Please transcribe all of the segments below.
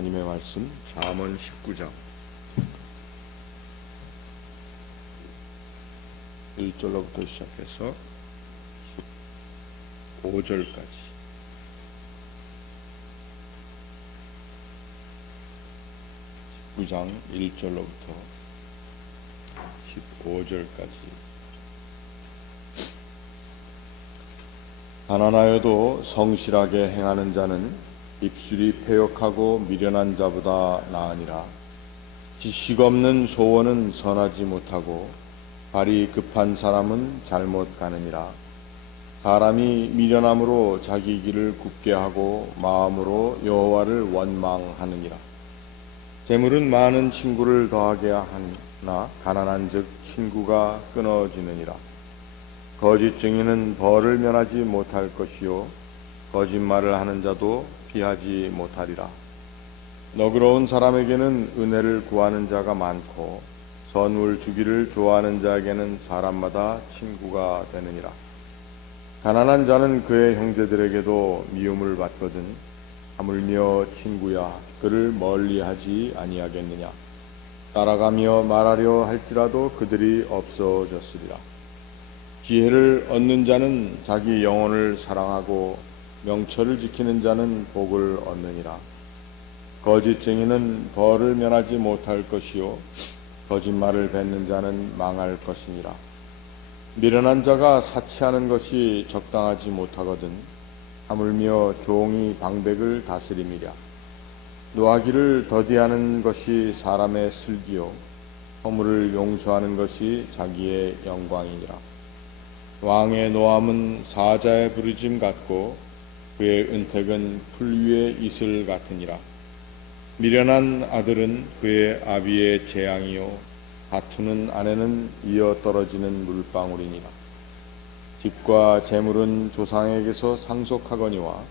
하나님의 말씀 잠언 19장 1절로부터 시작해서 15절까지 19장 1절로부터 15절까지 가난하여도 성실하게 행하는 자는 입술이 패역하고 미련한 자보다 나으니라. 지식 없는 소원은 선하지 못하고 발이 급한 사람은 잘못 가느니라. 사람이 미련함으로 자기 길을 굽게 하고 마음으로 여호와를 원망하느니라. 재물은 많은 친구를 더하게 하나 가난한즉 친구가 끊어지느니라. 거짓 증인은 벌을 면하지 못할 것이요 거짓말을 하는 자도 피하지 못하리라. 너그러운 사람에게는 은혜를 구하는 자가 많고 선물 주기를 좋아하는 자에게는 사람마다 친구가 되느니라. 가난한 자는 그의 형제들에게도 미움을 받거든 하물며 친구야 그를 멀리하지 아니하겠느냐. 따라가며 말하려 할지라도 그들이 없어졌으리라. 지혜를 얻는 자는 자기 영혼을 사랑하고 명철을 지키는 자는 복을 얻느니라. 거짓 증인은 벌을 면하지 못할 것이요 거짓말을 뱉는 자는 망할 것이니라. 미련한 자가 사치하는 것이 적당하지 못하거든 하물며 종이 방백을 다스림이랴. 노하기를 더디하는 것이 사람의 슬기요 허물을 용서하는 것이 자기의 영광이니라. 왕의 노함은 사자의 부르짐 같고 그의 은택은 풀 위의 이슬 같으니라. 미련한 아들은 그의 아비의 재앙이요 다투는 아내는 이어 떨어지는 물방울이니라. 집과 재물은 조상에게서 상속하거니와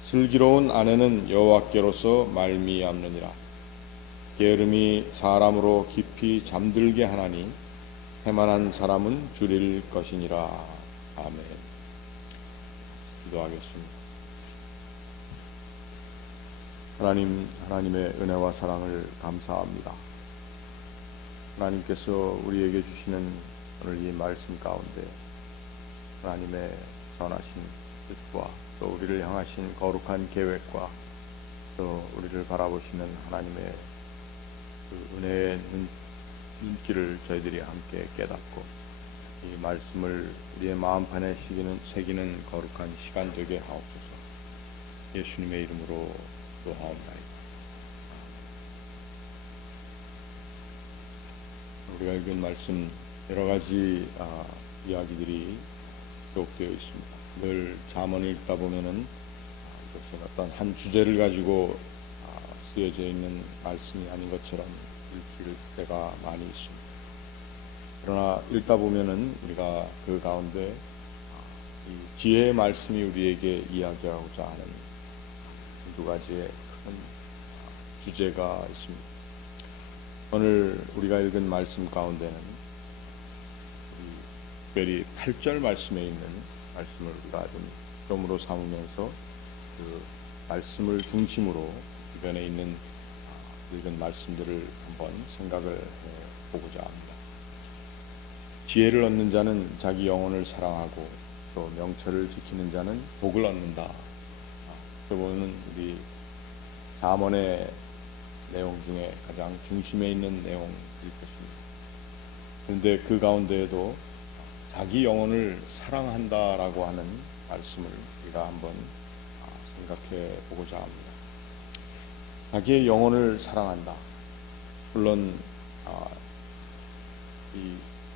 슬기로운 아내는 여호와께로서 말미암느니라. 게으름이 사람으로 깊이 잠들게 하나니 해만한 사람은 줄일 것이니라. 아멘. 기도하겠습니다. 하나님, 하나님의 은혜와 사랑을 감사합니다. 하나님께서 우리에게 주시는 오늘 이 말씀 가운데 하나님의 선하신 뜻과 또 우리를 향하신 거룩한 계획과 또 우리를 바라보시는 하나님의 그 은혜의 눈길을 저희들이 함께 깨닫고 이 말씀을 우리의 마음판에 새기는 거룩한 시간 되게 하옵소서. 예수님의 이름으로 기도하옵나이다. 우리가 읽은 말씀 여러 가지 이야기들이 기록되어 있습니다. 늘 잠언을 읽다 보면은 이것은 어떤 한 주제를 가지고 쓰여져 있는 말씀이 아닌 것처럼 읽힐 때가 많이 있습니다. 그러나 읽다 보면은 우리가 그 가운데 이 지혜의 말씀이 우리에게 이야기하고자 하는 두 가지의 큰 주제가 있습니다. 오늘 우리가 읽은 말씀 가운데는 특별히 8절 말씀에 있는 말씀을 우리가 좀 점으로 삼으면서 그 말씀을 중심으로 주변에 있는 읽은 말씀들을 한번 생각을 해보고자 합니다. 지혜를 얻는 자는 자기 영혼을 사랑하고 또 명철을 지키는 자는 복을 얻는다. 보면 우리 잠언의 내용 중에 가장 중심에 있는 내용일 것입니다. 그런데 그 가운데에도 자기 영혼을 사랑한다라고 하는 말씀을 우리가 한번 생각해 보고자 합니다. 자기의 영혼을 사랑한다. 물론 이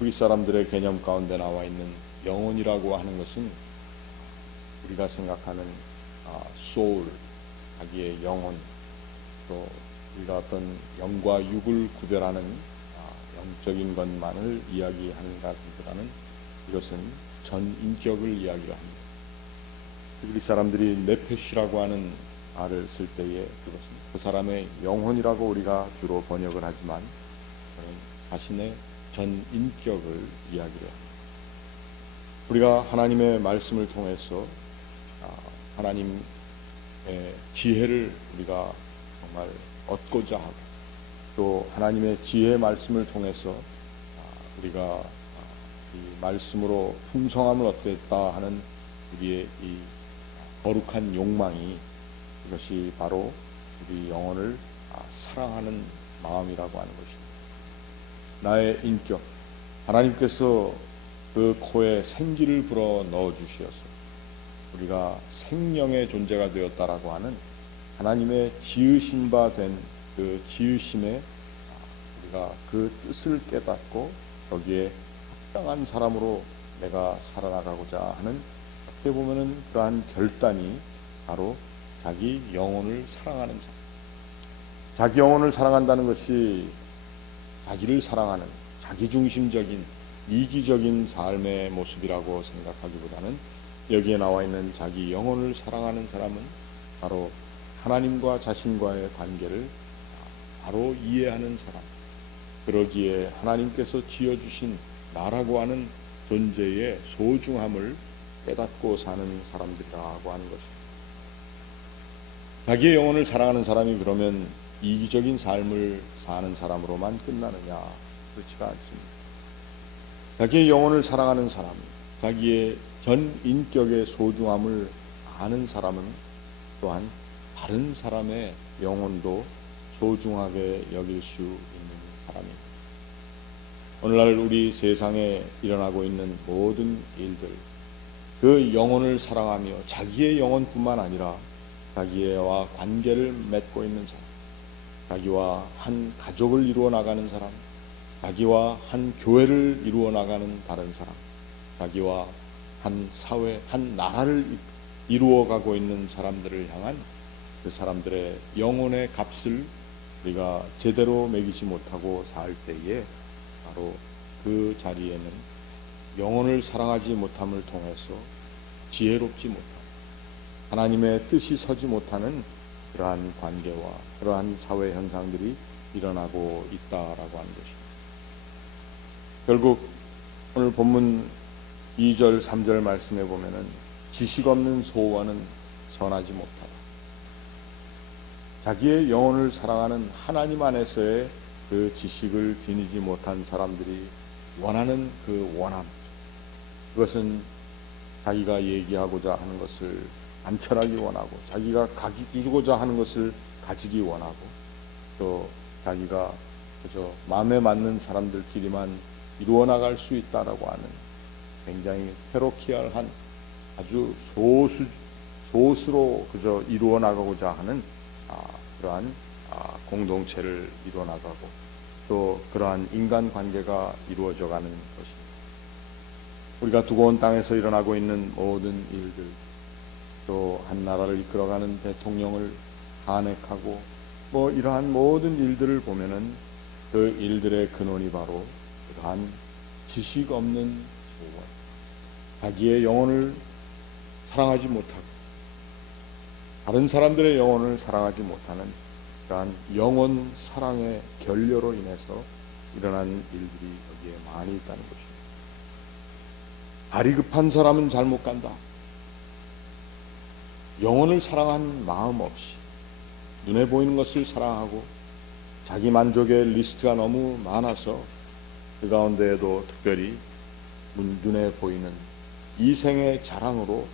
우리 사람들의 개념 가운데 나와 있는 영혼이라고 하는 것은 우리가 생각하는 soul, 자기의 영혼, 또 우리가 어떤 영과 육을 구별하는 영적인 것만을 이야기하는 것보다는 이것은 전 인격을 이야기를 합니다. 우리 사람들이 네페시라고 하는 말을 쓸 때에 그것은 그 사람의 영혼이라고 우리가 주로 번역을 하지만 자신의 전 인격을 이야기를 합니다. 우리가 하나님의 말씀을 통해서 하나님의 지혜를 우리가 정말 얻고자 하고 또 하나님의 지혜의 말씀을 통해서 우리가 이 말씀으로 풍성함을 얻겠다 하는 우리의 이 거룩한 욕망이 이것이 바로 우리 영혼을 사랑하는 마음이라고 하는 것입니다. 나의 인격, 하나님께서 그 코에 생기를 불어 넣어 주시어서 우리가 생명의 존재가 되었다라고 하는 하나님의 지으신 바 된 그 지으심에 우리가 그 뜻을 깨닫고 거기에 합당한 사람으로 내가 살아나가고자 하는, 어떻게 보면은 그러한 결단이 바로 자기 영혼을 사랑하는 사람. 자기 영혼을 사랑한다는 것이 자기를 사랑하는 자기중심적인 이기적인 삶의 모습이라고 생각하기보다는 여기에 나와 있는 자기 영혼을 사랑하는 사람은 바로 하나님과 자신과의 관계를 바로 이해하는 사람, 그러기에 하나님께서 지어주신 나라고 하는 존재의 소중함을 깨닫고 사는 사람들이라고 하는 것입니다. 자기의 영혼을 사랑하는 사람이 그러면 이기적인 삶을 사는 사람으로만 끝나느냐? 그렇지가 않습니다. 자기의 영혼을 사랑하는 사람, 자기의 전 인격의 소중함을 아는 사람은 또한 다른 사람의 영혼도 소중하게 여길 수 있는 사람입니다. 오늘날 우리 세상에 일어나고 있는 모든 일들, 그 영혼을 사랑하며 자기의 영혼뿐만 아니라 자기와 관계를 맺고 있는 사람, 자기와 한 가족을 이루어 나가는 사람, 자기와 한 교회를 이루어 나가는 다른 사람, 자기와 한 사회, 한 나라를 이루어가고 있는 사람들을 향한 그 사람들의 영혼의 값을 우리가 제대로 매기지 못하고 살 때에 바로 그 자리에는 영혼을 사랑하지 못함을 통해서 지혜롭지 못함, 하나님의 뜻이 서지 못하는 그러한 관계와 그러한 사회 현상들이 일어나고 있다라고 하는 것입니다. 결국 오늘 본문 2절 3절 말씀에 보면은 지식 없는 소원은 선하지 못하다. 자기의 영혼을 사랑하는 하나님 안에서의 그 지식을 지니지 못한 사람들이 원하는 그 원함, 그것은 자기가 얘기하고자 하는 것을 암철하기 원하고, 자기가 가지고자 하는 것을 가지기 원하고, 또 자기가 그저 마음에 맞는 사람들끼리만 이루어 나갈 수 있다라고 하는 굉장히 페로키알한 아주 소수로 그저 이루어 나가고자 하는 그러한 공동체를 이루어 나가고, 또 그러한 인간 관계가 이루어져 가는 것입니다. 우리가 두고 온 땅에서 일어나고 있는 모든 일들, 또 한 나라를 이끌어가는 대통령을 탄핵하고 이러한 모든 일들을 보면은 그 일들의 근원이 바로 그러한 지식 없는 소원, 자기의 영혼을 사랑하지 못하고 다른 사람들의 영혼을 사랑하지 못하는 그러한 영혼 사랑의 결여로 인해서 일어난 일들이 여기에 많이 있다는 것입니다. 발이 급한 사람은 잘 못 간다. 영혼을 사랑한 마음 없이 눈에 보이는 것을 사랑하고 자기 만족의 리스트가 너무 많아서 그 가운데에도 특별히 눈에 보이는 이생의 자랑으로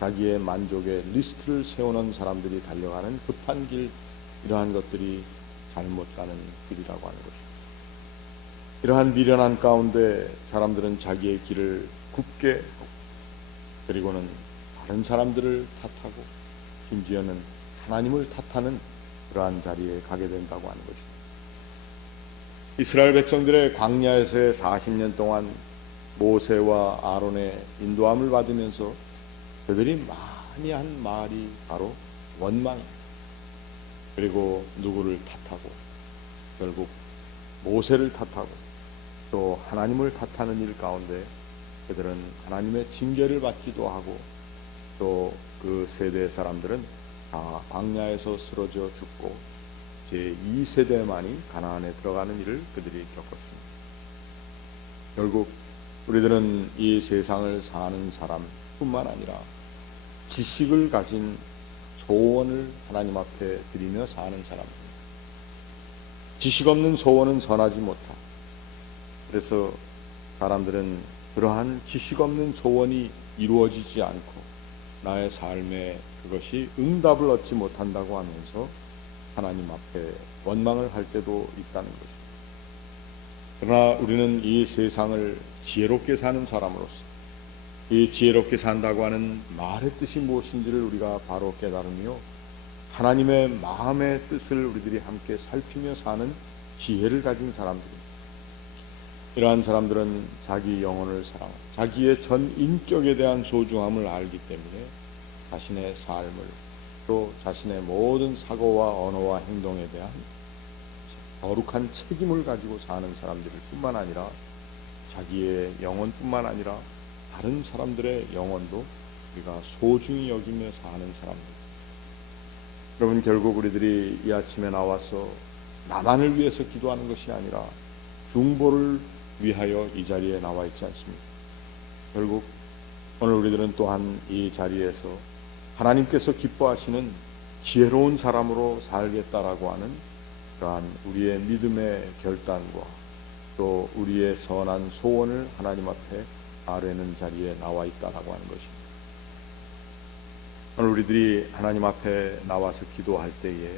자기의 만족의 리스트를 세우는 사람들이 달려가는 급한 길, 이러한 것들이 잘못 가는 길이라고 하는 것입니다. 이러한 미련한 가운데 사람들은 자기의 길을 굽게 하고, 그리고는 다른 사람들을 탓하고 심지어는 하나님을 탓하는 그러한 자리에 가게 된다고 하는 것입니다. 이스라엘 백성들의 광야에서의 40년 동안 모세와 아론의 인도함을 받으면서 그들이 많이 한 말이 바로 원망입니다. 그리고 누구를 탓하고 결국 모세를 탓하고 또 하나님을 탓하는 일 가운데 그들은 하나님의 징계를 받기도 하고, 또 그 세대의 사람들은 다 광야에서 쓰러져 죽고 제2세대만이 가나안에 들어가는 일을 그들이 겪었습니다. 결국 우리들은 이 세상을 사는 사람뿐만 아니라 지식을 가진 소원을 하나님 앞에 드리며 사는 사람입니다. 지식 없는 소원은 선하지 못하. 그래서 사람들은 그러한 지식 없는 소원이 이루어지지 않고 나의 삶에 그것이 응답을 얻지 못한다고 하면서 하나님 앞에 원망을 할 때도 있다는 것입니다. 그러나 우리는 이 세상을 지혜롭게 사는 사람으로서 이 지혜롭게 산다고 하는 말의 뜻이 무엇인지를 우리가 바로 깨달으며 하나님의 마음의 뜻을 우리들이 함께 살피며 사는 지혜를 가진 사람들입니다. 이러한 사람들은 자기 영혼을 사랑하고 자기의 전 인격에 대한 소중함을 알기 때문에 자신의 삶을 또 자신의 모든 사고와 언어와 행동에 대한 거룩한 책임을 가지고 사는 사람들 뿐만 아니라 자기의 영혼뿐만 아니라 다른 사람들의 영혼도 우리가 소중히 여기며 사는 사람들. 여러분, 결국 우리들이 이 아침에 나와서 나만을 위해서 기도하는 것이 아니라 중보를 위하여 이 자리에 나와 있지 않습니까? 결국 오늘 우리들은 또한 이 자리에서 하나님께서 기뻐하시는 지혜로운 사람으로 살겠다라고 하는 그러한 우리의 믿음의 결단과 또 우리의 선한 소원을 하나님 앞에 아뢰는 자리에 나와 있다라고 하는 것입니다. 오늘 우리들이 하나님 앞에 나와서 기도할 때에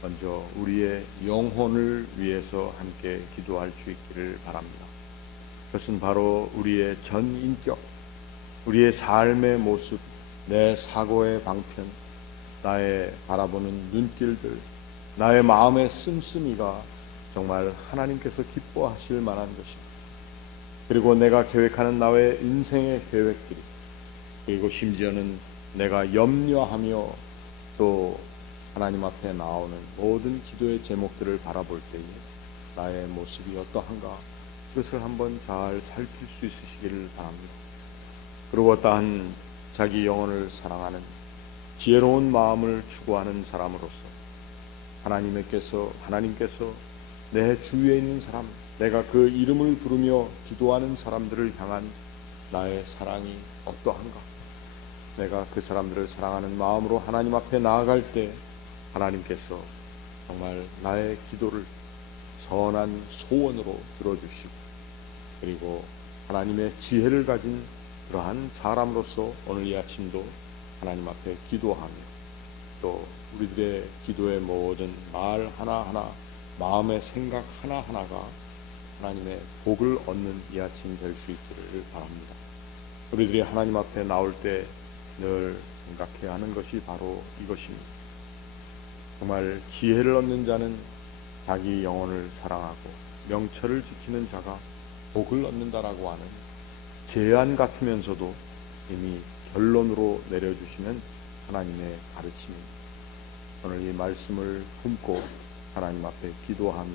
먼저 우리의 영혼을 위해서 함께 기도할 수 있기를 바랍니다. 그것은 바로 우리의 전 인격, 우리의 삶의 모습, 내 사고의 방편, 나의 바라보는 눈길들, 나의 마음의 씀씀이가 정말 하나님께서 기뻐하실 만한 것입니다. 그리고 내가 계획하는 나의 인생의 계획들이, 그리고 심지어는 내가 염려하며 또 하나님 앞에 나오는 모든 기도의 제목들을 바라볼 때에 나의 모습이 어떠한가, 그것을 한번 잘 살필 수 있으시기를 바랍니다. 그리고 어떠한 자기 영혼을 사랑하는 지혜로운 마음을 추구하는 사람으로서 하나님께서 내 주위에 있는 사람, 내가 그 이름을 부르며 기도하는 사람들을 향한 나의 사랑이 어떠한가, 내가 그 사람들을 사랑하는 마음으로 하나님 앞에 나아갈 때 하나님께서 정말 나의 기도를 선한 소원으로 들어주시고, 그리고 하나님의 지혜를 가진 그러한 사람으로서 오늘 이 아침도 하나님 앞에 기도하며 또 우리들의 기도의 모든 말 하나하나, 마음의 생각 하나하나가 하나님의 복을 얻는 이 아침 될 수 있기를 바랍니다. 우리들이 하나님 앞에 나올 때 늘 생각해야 하는 것이 바로 이것입니다. 정말 지혜를 얻는 자는 자기 영혼을 사랑하고 명철을 지키는 자가 복을 얻는다라고 하는 제안 같으면서도 이미 결론으로 내려주시는 하나님의 가르침입니다. 오늘 이 말씀을 품고 하나님 앞에 기도하며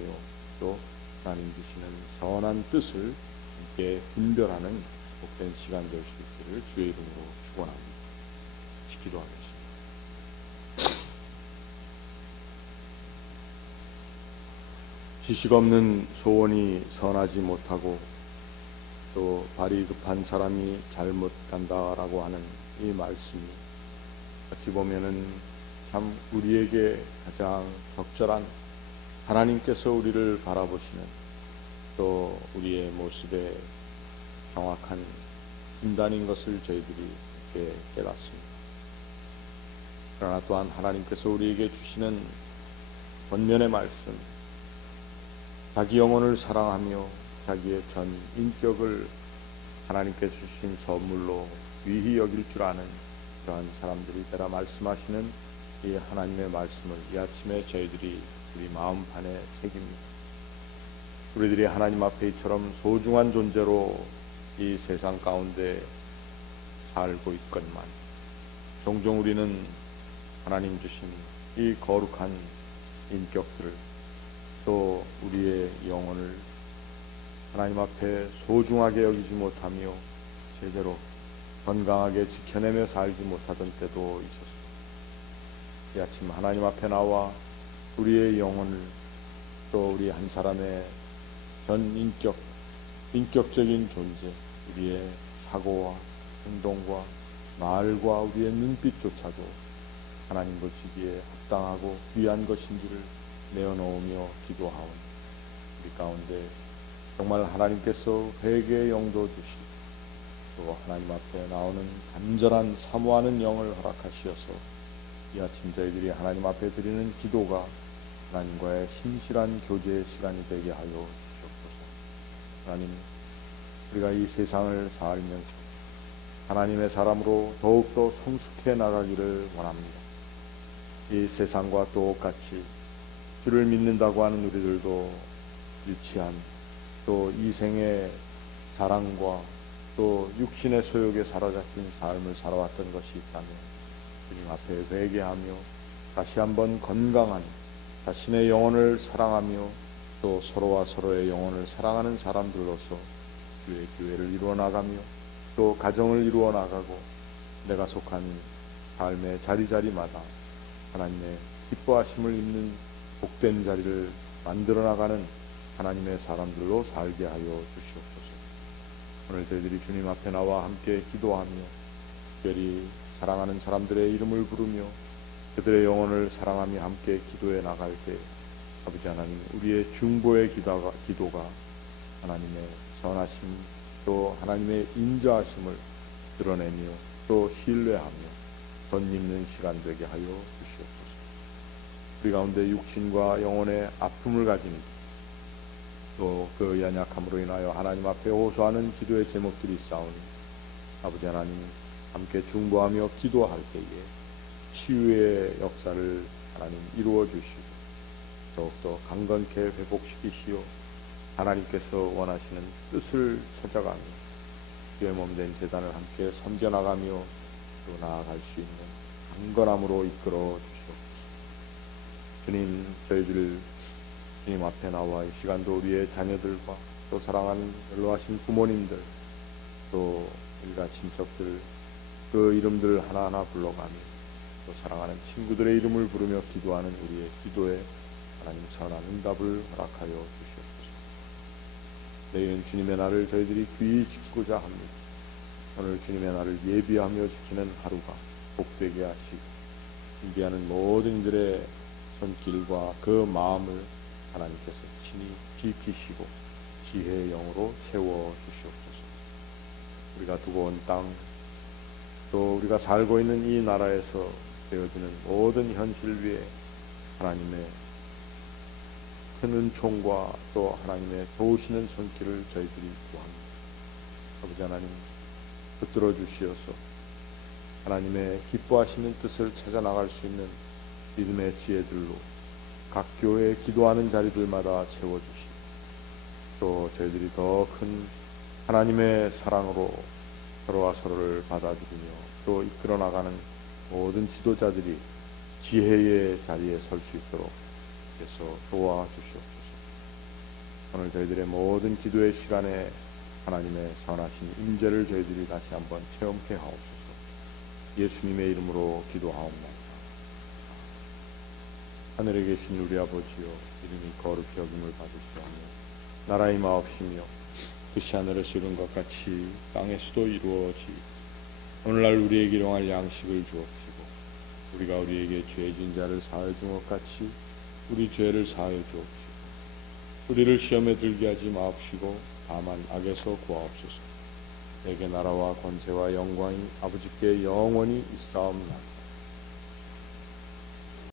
또 하나님 주시는 선한 뜻을 함께 분별하는 복된 시간 될 수 있기를 주의 이름으로 축원합니다. 기도하겠습니다. 지식 없는 소원이 선하지 못하고 또 발이 급한 사람이 잘못한다라고 하는 이 말씀이 어찌 보면은 참 우리에게 가장 적절한, 하나님께서 우리를 바라보시는 또 우리의 모습에 정확한 진단인 것을 저희들이 이렇게 깨닫습니다. 그러나 또한 하나님께서 우리에게 주시는 권면의 말씀, 자기 영혼을 사랑하며 자기의 전 인격을 하나님께서 주신 선물로 귀히 여길 줄 아는 그러한 사람들이 되라 말씀하시는 이 하나님의 말씀을 이 아침에 저희들이 우리 마음판에 새깁니다. 우리들이 하나님 앞에 이처럼 소중한 존재로 이 세상 가운데 살고 있건만 종종 우리는 하나님 주신 이 거룩한 인격들을 또 우리의 영혼을 하나님 앞에 소중하게 여기지 못하며 제대로 건강하게 지켜내며 살지 못하던 때도 있었습니다. 이 아침 하나님 앞에 나와 우리의 영혼을 또 우리 한 사람의 전 인격적인 존재, 우리의 사고와 행동과 말과 우리의 눈빛조차도 하나님 보시기에 합당하고 귀한 것인지를 내어놓으며 기도하오니 우리 가운데 정말 하나님께서 회개의 영도 주시고 또 하나님 앞에 나오는 간절한 사모하는 영을 허락하시어서 이 아침 저희들이 하나님 앞에 드리는 기도가 하나님과의 신실한 교제의 시간이 되게 하여 주시옵소서. 하나님, 우리가 이 세상을 살면서 하나님의 사람으로 더욱더 성숙해 나가기를 원합니다. 이 세상과 똑같이 주를 믿는다고 하는 우리들도 유치한 또 이생의 자랑과 또 육신의 소욕에 사로잡힌 삶을 살아왔던 것이 있다면 주님 앞에 회개하며 다시 한번 건강한 자신의 영혼을 사랑하며 또 서로와 서로의 영혼을 사랑하는 사람들로서 주의 교회를 이루어 나가며 또 가정을 이루어 나가고 내가 속한 삶의 자리자리마다 하나님의 기뻐하심을 입는 복된 자리를 만들어 나가는 하나님의 사람들로 살게 하여 주시옵소서. 오늘 저희들이 주님 앞에 나와 함께 기도하며 특별히 사랑하는 사람들의 이름을 부르며 그들의 영혼을 사랑하며 함께 기도해 나갈 때 아버지 하나님, 우리의 중보의 기도가 하나님의 선하심 또 하나님의 인자하심을 드러내며 또 신뢰하며 덧입는 시간 되게 하여 주시옵소서. 우리 가운데 육신과 영혼의 아픔을 가진 또 그 연약함으로 인하여 하나님 앞에 호소하는 기도의 제목들이 있사오니 아버지 하나님, 함께 중보하며 기도할 때에 치유의 역사를 하나님 이루어 주시고 더욱더 강건케 회복시키시오 하나님께서 원하시는 뜻을 찾아가며 주의 몸된 제단을 함께 섬겨나가며 또 나아갈 수 있는 강건함으로 이끌어 주시옵소서. 주님, 저희들 주님 앞에 나와 이 시간도 우리의 자녀들과 또 사랑하는 연로하신 부모님들 또 일가 친척들 그 이름들 하나하나 불러가며 또 사랑하는 친구들의 이름을 부르며 기도하는 우리의 기도에 하나님 선한 응답을 허락하여 주시옵소서. 내일은 주님의 날을 저희들이 귀히 지키고자 합니다. 오늘 주님의 날을 예비하며 지키는 하루가 복되게 하시고 준비하는 모든 이들의 손길과 그 마음을 하나님께서 친히 지키시고 지혜의 영으로 채워 주시옵소서. 우리가 두고 온 땅 또 우리가 살고 있는 이 나라에서 되어지는 모든 현실 위에 하나님의 큰 은총과 또 하나님의 도우시는 손길을 저희들이 구합니다. 아버지 하나님, 붙들어 주시어서 하나님의 기뻐하시는 뜻을 찾아 나갈 수 있는 믿음의 지혜들로 각 교회에 기도하는 자리들마다 채워주시고 또 저희들이 더 큰 하나님의 사랑으로 서로와 서로를 받아들이며 또 이끌어 나가는 모든 지도자들이 지혜의 자리에 설 수 있도록 해서 도와주시옵소서. 오늘 저희들의 모든 기도의 시간에 하나님의 선하신 임재를 저희들이 다시 한번 체험케 하옵소서. 예수님의 이름으로 기도하옵나이다. 하늘에 계신 우리 아버지여, 이름이 거룩히 여김을 받으시오며 나라의 마옵시며 뜻이 하늘에서 이룬 것 같이 땅에서도 이루어지이다. 오늘날 우리에게 일용할 양식을 주옵시고 우리가 우리에게 죄 진 자를 사하여 준 것 같이 우리 죄를 사하여 주옵시고 우리를 시험에 들게 하지 마옵시고 다만 악에서 구하옵소서. 내게 나라와 권세와 영광이 아버지께 영원히 있사옵나이다.